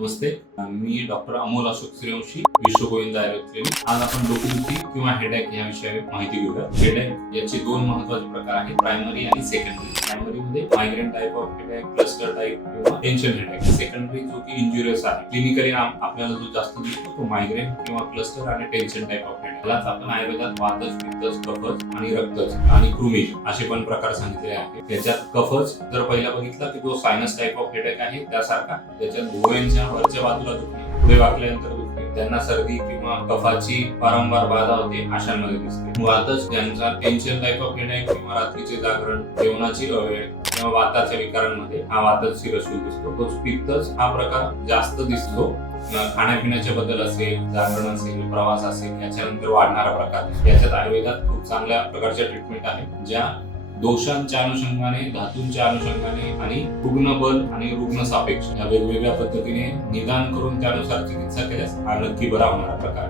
नमस्ते, मी doctor Amol Ashok Suryavanshi, विश्व Govind Ayurveda clinic. आज आपण डोकेदुखी किंवा हेडेक या विषयावर माहिती घेऊया. हेडेक याचे दोन महत्त्वाचे प्रकार आहेत, प्रायमरी आणि सेकंडरी. प्रायमरी मध्ये migraine type of headache, cluster type किंवा टेन्शन हेडेक. सेकंडरी जो की इंजुरियस आहे, क्लिनिकली आपल्याला जो जास्त दिसतो तो मायग्रेन किंवा क्लस्टर आणि टेन्शन टाइप ऑफ हेडेक. यालाच आपण आयुर्वेदात वातज, पित्तज, कफज आणि रक्तज आणि कृमीज असे पण प्रकार सांगितले आहेत. त्याच्यात कफज जर पहिला बघितला की जो सायनस टाइप ऑफ हेडेक आहे त्यासारखा, त्याच्यात भुवयांच्या वरच्या बाजूला दुखणे, पुढे वाकल्यानंतर दुखणे, त्यांना सर्दी किंवा कफाची वारंवार बाधा होते अशांमध्ये दिसते. वातज ज्यांचा टेन्शन टाइप ऑफ हेडेक किंवा रात्रीचे जागरण, जेवणाची अवेळ किंवा वाताच्या विकारांमध्ये हा वातज शिरस्वी दिसतो. तोच पित्तज हा प्रकार जास्त दिसतो खाण्यापिण्याच्या बद्दल असेल, जागरण असेल, प्रवास असेल, याच्यानंतर वाढणारा प्रकार. याच्यात आयुर्वेदात खूप चांगल्या प्रकारच्या ट्रीटमेंट आहेत, ज्या दोषांच्या अनुषंगाने, धातूंच्या अनुषंगाने आणि रुग्णबल आणि रुग्ण सापेक्ष या वेगवेगळ्या पद्धतीने निदान करून त्यानुसार चिकित्सा केल्यास हा नक्की बरा होणारा प्रकार.